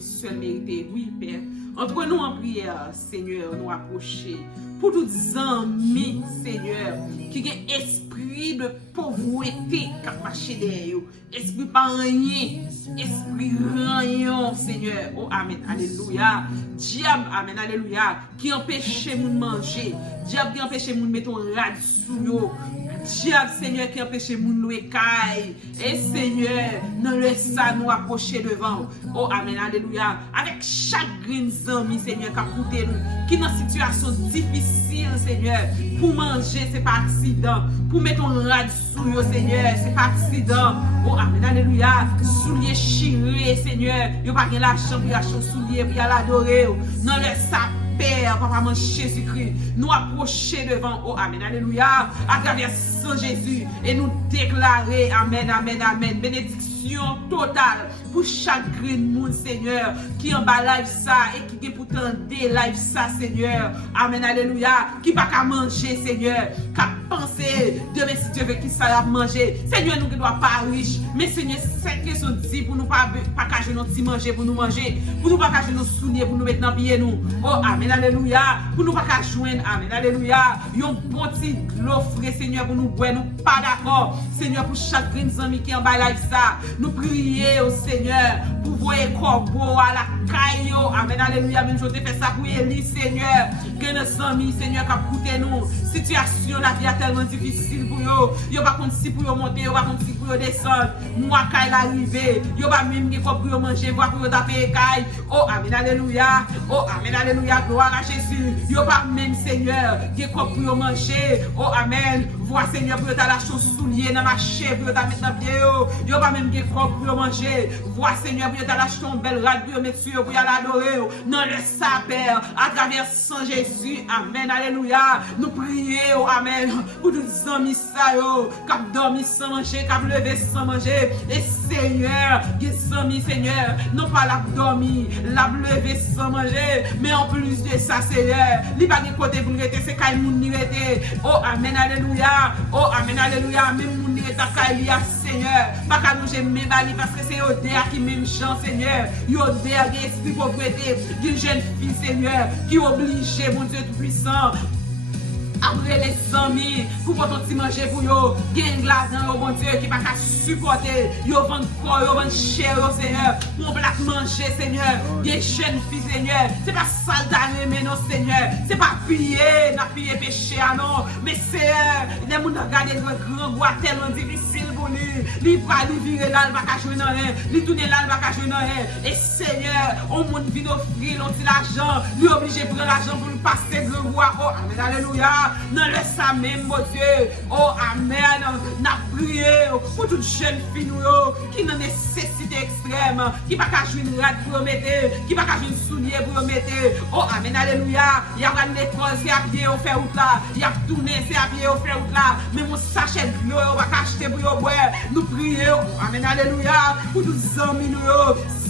seul mérité, oui, Père. Entre nous en prière, Seigneur, nous approcher. Pour tous les amis, Seigneur, qui ont esprit de pauvreté qui marche derrière eux. Esprit pas rien. Esprit rien, Seigneur. Oh, Amen. Alléluia. Diable, Amen. Alléluia. Qui empêche de manger. Diable qui empêche de mettre un rad sous nous. Diable, Seigneur, qui empêche de nous écailler. Et Seigneur, nous laissons ça nous approcher devant. Oh, Amen, Alléluia. Avec chaque green ami, Seigneur, qui a coûté nous, qui est dans une situation difficile, Seigneur, pour manger, c'est pas accident. Pour mettre un rad sous nous, Seigneur, c'est pas accident. Oh, Amen, Alléluia. Souliers chirés, Seigneur. Il n'y a pas de l'argent pour acheter souliers, pour l'adorer. Non, laisse ça. Père, Papa, mon Jésus-Christ, nous approcher devant, oh Amen, Alléluia, à travers Saint Jésus, et nous déclarer, Amen, Amen, Amen, bénédiction totale pour chaque green monde, Seigneur, qui en bas live ça, et qui est pourtant des live ça, Seigneur, Amen, Alléluia, qui pas qu'à manger, Seigneur, qu'à penser, demain si Dieu veut qu'il s'arrête manger, Seigneur, nous ne doit pas riche, mais Seigneur, cette question dit pour nous pas cacher notre petit manger, pour nous manger, pour nous pas cacher nos souliers, pour nous mettre dans pied nous, oh Amen, Alléluia, pour nous pas joindre, Amen, Alléluia, yon bon petit l'offre, Seigneur, pour nous boire, nous pas d'accord, Seigneur, pour chaque green ami qui est en bas live ça, nous prier au Seigneur, pour voir corbeau à la caillou, Amen, Alléluia, même je te fais ça pour Élie, Seigneur, que nos amis, Seigneur, qui a coûté nous, situation, la vie est tellement difficile pour eux, yon pas contre si pour eux monter, yon pas contre si pour eux descendre, moi, quand il arrive, yon pas même qui pour eux manger, voir pour eux taper caille, oh, Amen, Alléluia, oh, Amen, Alléluia, gloire à Jésus, yon pas même, Seigneur, qui pour eux manger, oh, Amen, vois, Seigneur, pour eux ta lâcher soulier dans ma chèvre, pour eux ta mettre dans pied, yon pas même qui pour eux manger, vois, Seigneur, pour eux ta lâcher ton bel rad, pour eux mettre sur, pour eux l'adorer, non, le ça, Père, à travers Saint Jésus, Amen, Alléluia, nous prions, Amen, pour tous les amis, ça, qui ont dormi sans manger, qui ont levé sans manger, et Seigneur, les amis, Seigneur, non pas la dormi, la levé sans manger, mais en plus de ça, Seigneur, li pas de côté pour rester, c'est quand moun ni rete. Oh, Amen, Alléluia, oh, Amen, Alléluia, même moun ni rete quand il y a, Seigneur, pas qu'à nous j'aime mes bali, parce que c'est Odéa qui même chant, Seigneur, Odéa qui esprit pauvreté, d'une jeune fille, Seigneur, qui oblige, mon Dieu tout-puissant, après les amis, pour votre petit manger pour yo, gagne l'argent, bon Dieu, qui va pas supporter, yo vend corps, yo vend chair, Seigneur, pour black manger, Seigneur, des jeunes filles, Seigneur, c'est pas sale d'aimer, non, Seigneur, c'est pas piller, n'a piller péché, non, mais Seigneur, les gens regardent le grand bois tellement difficile pour lui va lui virer là, il va pas jouer dans rien, lui tourner là, il va pas jouer dans rien, et Seigneur, on monde vient offrir l'argent, lui obligé de prendre l'argent pour lui passer le bois, oh, Amen, Alléluia. Non, le ça même, mon Dieu. Oh, Amen. N'a prié pour toutes jeunes filles qui ont une nécessité extrême, qui ne peuvent pas jouer une rade pour mettre, qui ne peuvent pas jouer une soulier pour mettre. Oh, Amen, Alléluia. Il y a une école, c'est à pied au fer route là. Il y a tourné, c'est à pied au fer route là. Mais mon sachet de l'eau, on va acheter pour boire. Nous prions. Oh, Amen, Alléluia. Pour tous les amis,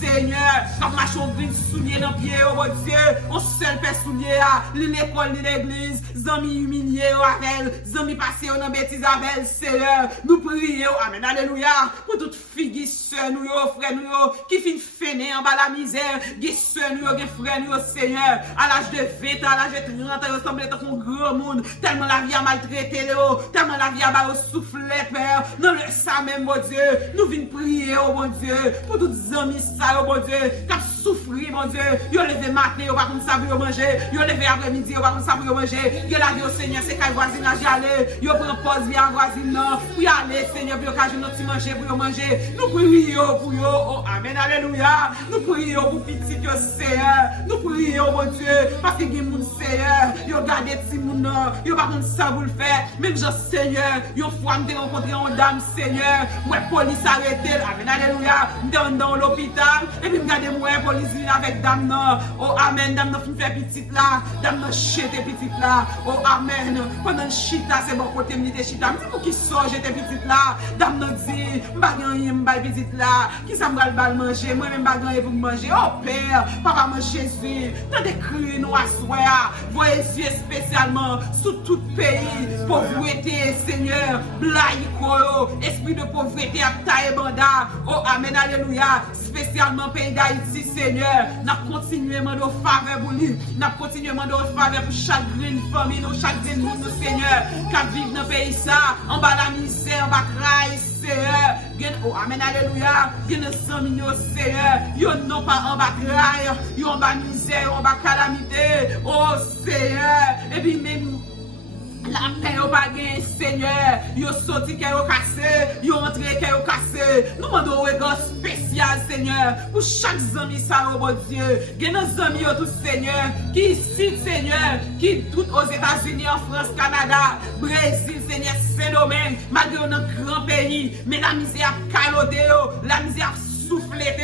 Seigneur, quand marchons green soulier dans pied, oh mon Dieu, on seul père soulier, l'école, l'église, amis humiliés avec, amis passés dans bêtise avec, Seigneur, nous prions, Amen, Alléluia, pour toutes filles, sœurs, nous, frères, nous, qui finissent feiner en bas la misère, qui sœurs, nous, qui frères, nous, Seigneur, à l'âge de 20 ans, à l'âge de 30 ans, ils semblent être un grand monde, tellement la vie a maltraité, tellement la vie a soufflé, Père, non, le ça même, mon Dieu, nous venons prier, oh mon Dieu, pour toutes les amis, ça, oh mon Dieu, qui ont souffert, mon Dieu, ils ont levé matin, ils ont pas comme ça pour manger, ils ont levé après-midi, ils ont pas comme ça pour manger, ils ont la vie au Seigneur, c'est qu'à voisinage aller, ils ont pris pause via voisine, pour y aller, Seigneur, pour y notre petit manger, pour manger, nous prions pour eux, oh Amen, Alléluia, nous prions pour petit Seigneur, nous prions, mon Dieu, parce que les gens, Seigneur, ils ont gardé petit monde, ils ont pas comme ça pour le faire, même je, Seigneur, ils ont fois me rencontré une dame, Seigneur, moi, police arrêtée, Amen, Alléluia, dans l'hôpital, et puis, regardez moi, police, la avec dame non. Oh amen, dame non fin faire petite là, dame non chete petite là. Oh amen, pendant chita c'est bon côté m'était chita. M'dit pour qui sort j'étais petite là, dame non dit m'pa gagner m'ba petite là, qui ça m'gal bal manger, moi même pas gagner pour manger. Oh père, papa mon Jésus, t'as des cris nous assoir, voyez Dieu spécialement sous tout pays, pauvreté Seigneur, blague koyo, esprit de pauvreté à taille banda. Oh amen, alléluia, spécialement pays d'Haïti Seigneur, n'a continué à demander faveur pour lui, n'a continué à demander faveur pour chaque green famille, chaque green monde Seigneur, qui vivent dans le pays ça, en bas la misère, en bas la Seigneur, oh amen, alléluia, gen amis Seigneur, yo non pas en bas graille, yo en bas misère, en bas calamité, oh Seigneur, et puis même la paix au bagage, Seigneur, yo sorti qu'elle au cassé, yo entré qu'elle au cassé. Nous demandons un regard spécial, Seigneur, pour chaque ami ça, oh mon Dieu. Gen nos amis tout Seigneur, qui ici, Seigneur, qui tout aux États-Unis, en France, Canada, Brésil, Seigneur, Saint-Domingue, malgré notre grand pays, mais la misère a calodé, la misère soufflé,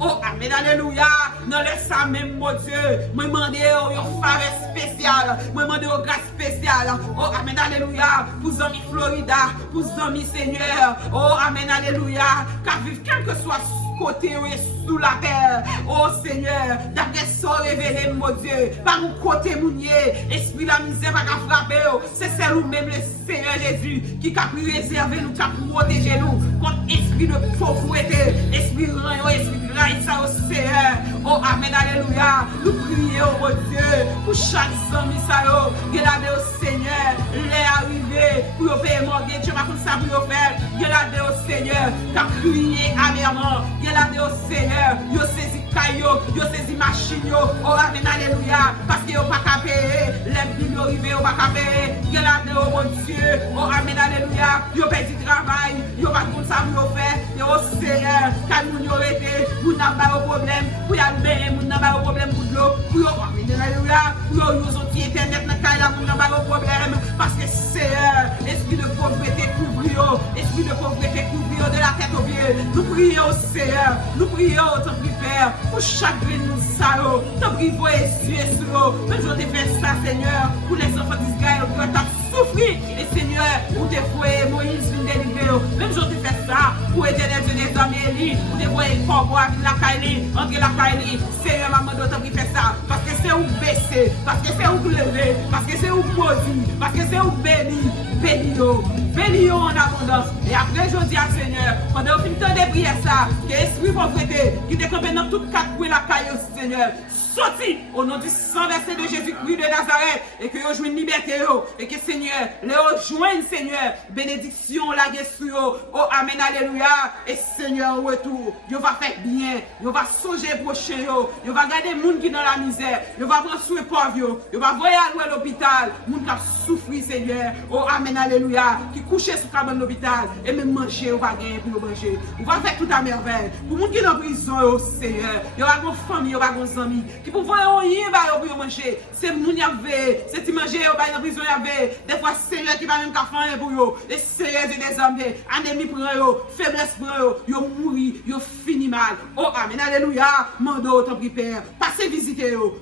oh amen, alléluia. Non, laisse ça même, mon Dieu. Moi, demande une faveur spéciale. Moi, demande une grâce spéciale. Oh, amen, alléluia. Pour les amis Florida, pour les amis Seigneur. Oh, amen, alléluia. Car vivre quel que soit côté ou sous la terre. Oh Seigneur, d'après ça révélé, mon Dieu. Par mon côté, mounier. Esprit la misère va frapper. C'est celle ou même le Seigneur Jésus qui a pu réserver nous, qui a pu protéger nous contre esprit de pauvreté, esprit de esprit de raïs, ça au Seigneur. Oh amen, alléluia. Nous prions, mon Dieu, pour chaque ami, ça yo. Regardez au Seigneur, l'est arrivé pour payer mon Dieu. Je m'appelle ça pour faire. Regardez au Seigneur, qui a crié amèrement. Regardez au Seigneur, yo saisi caillou, yo saisi machine yo. Oh amen, alléluia. Parce que yo pas qu'à payer, les billes arrivées, yo pas qu'à payer. Regardez au mon Dieu, oh amen, alléluia. Yo perdu travail, yo pas comme ça pour faire. Et au Seigneur, quand nous y aurait été, vous n'avez pas de problème, pour y aller, vous n'avez pas de problème pour l'eau, pour yo, amen, alléluia. Pour yo, nous ont internet dans le cas vous n'avez pas de problème. Parce que Seigneur, esprit de pauvreté couvre, esprit de pauvreté couvre de la tête aux pieds. Nous prions, Seigneur, nous prions, ton Père, pour chaque grille nous salaud, ton prions, Dieu sur nous. Même je te fais ça, Seigneur, pour les enfants d'Israël qui ont souffert. Et Seigneur, pour te voir Moïse vient délivrer. Même je te fais ça, pour éternel Dieu des hommes Élie, pour te voir Corbeau avec la Kaili, entre la Kaili. Seigneur, maman, ton qui fait ça, parce que c'est où baisser, parce que c'est où lever, parce que c'est où maudit, parce que c'est où béni, béni en abondance. Et après, je dis à Seigneur, pendant le temps de prière ça, que l'esprit pauvreté, qui te campé dans toutes quatre coins la caille, Seigneur, sorti au nom du sang versé de Jésus-Christ de Nazareth, et que vous jouez une liberté, et que Seigneur, les rejoignent, Seigneur, bénédiction la sur oh amen, alléluia, et Seigneur, au retour, vous va faire bien, vous va songer prochain, vous va garder les gens qui sont dans la misère, vous va prendre soin pauvres, vous va voyer à l'hôpital, les gens qui ont souffert, Seigneur, oh amen, alléluia, qui couchent sur le l'hôpital, et même manger, vous va gagner pour manger, vous va faire tout à merveille, pour les gens qui sont en prison, Seigneur, vous va avoir une famille, vous va avoir des amis, qui pour voir rien pour manger, c'est moun y avait, c'est ti manger au bail en prison y avait, des fois Seigneur qui va même faire pour yo, les Seigneur des hommes, ennemi prend yo, faiblesse prend yo mourir, yo fini mal. Oh amen, alléluia, mando ton Père, passez visiter yo,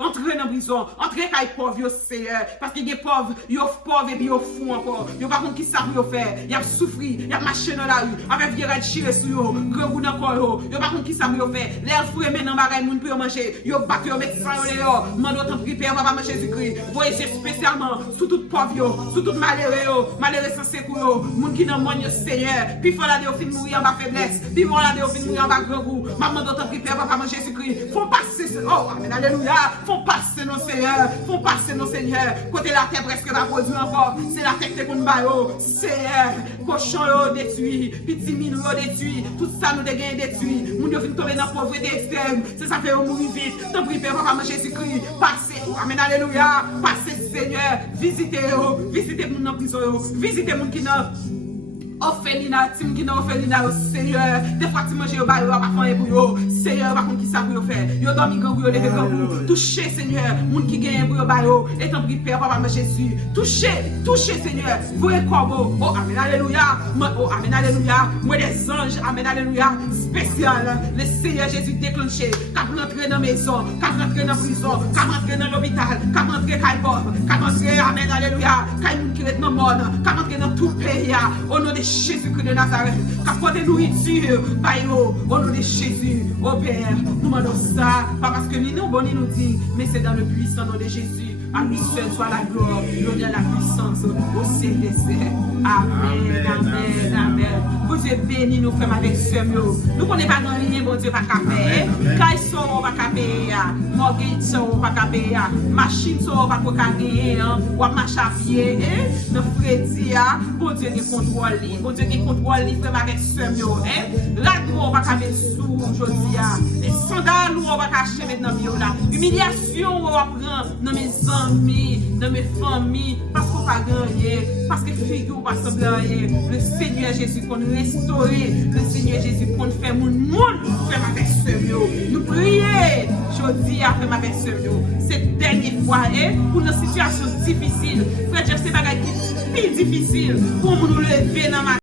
entrez dans prison, entrez kay pauvre yo Seigneur, parce que les pauvres, yo pauvres et puis yo fou encore, yo pas qui ça pour faire, y a souffri, y a marché dans la rue, avec virer chire sur yo, gros goût dans corps yo pas qui ça pour faire, les frères maintenant bagay moun pour manger, yo pas que yo mettre ça yo, mando ton Père, papa Jésus-Christ, voyez spécialement sous toute pauvre, sous toute malheureux sans secours, moun qui nan moun yo Seigneur, puis faut la de fin mourir en bas faiblesse, puis faut la de fin mourir en bas grand goût, maman dans ton Père, papa Jésus-Christ, font passer, oh amen, alléluia, font passer nos Seigneur, font passer nos Seigneur, côté la terre presque pas produit encore, c'est la tête qu'on bayo, Seigneur, cochon yo détruit, petit mine yo détruit, tout ça nous dégaine détruit, moun yo fin tomber dans pauvreté extrême, c'est ça fait mourir vite, ton Père, papa Jésus-Christ, passez, oh amen, alléluia, passez Seigneur, visitez mon en prison, visitez mon qui n'a orphelinat, qui n'a orphelinat, Seigneur, des fois tu manges au bail, pas faire pour eux, Seigneur, par contre, qui ça pour faire? Yo dormi grand pour lever grand pour. Touchez, Seigneur, moun qui gagne pour bayo. Et tant pis, Père, Papa, Jésus. Touchez, Seigneur. Vous êtes corbeau. Oh, amen, alléluia. Oh, amen, alléluia. Moi, des anges, amen, alléluia. Spécial. Le Seigneur Jésus déclenché. Quand rentrer dans la maison, quand rentrer dans la prison, quand rentrer dans l'hôpital, quand rentrer dans le pauvre, quand rentrer, amen, alléluia. Quand moun qui est dans le monde, quand rentrer dans tout pays, au nom de Jésus-Christ de Nazareth. Quand porter nourriture, bayo, au nom de Jésus. Oh Père, nous demandons ça, pas parce que nous bon, nous dit, mais c'est dans le puissant nom de Jésus. À lui seul soit la gloire, l'honneur, la puissance au ciel des cieux. Amen, amen, amen. Bon Dieu béni nous frères avec ce mot. Nous ne connaissons pas dans rien, bon Dieu, pas qu'à faire. Quand ils sont, pas qu'à payer. Mortgage sont, pas qu'à payer. Machine sont, pas qu'à gagner. Ou à marcher à pied. Nos frères, bon Dieu, qui contrôle. Bon Dieu, qui contrôle, frères avec ce mot. La gloire, pas qu'à mettre sous aujourd'hui. Les sandales, on va cacher maintenant. Humiliation, on va prendre dans mes amis, dans mes familles, parce qu'on va gagner, parce que figure va sembler. Le Seigneur Jésus pour nous restaurer, le Seigneur Jésus pour nous faire mon monde, faire avec ce mot. Nous prier, je dis à faire avec ce mot. Cette dernière fois, pour nos situations difficiles, frère Jeff, c'est pas qui est plus difficile pour nous lever dans ma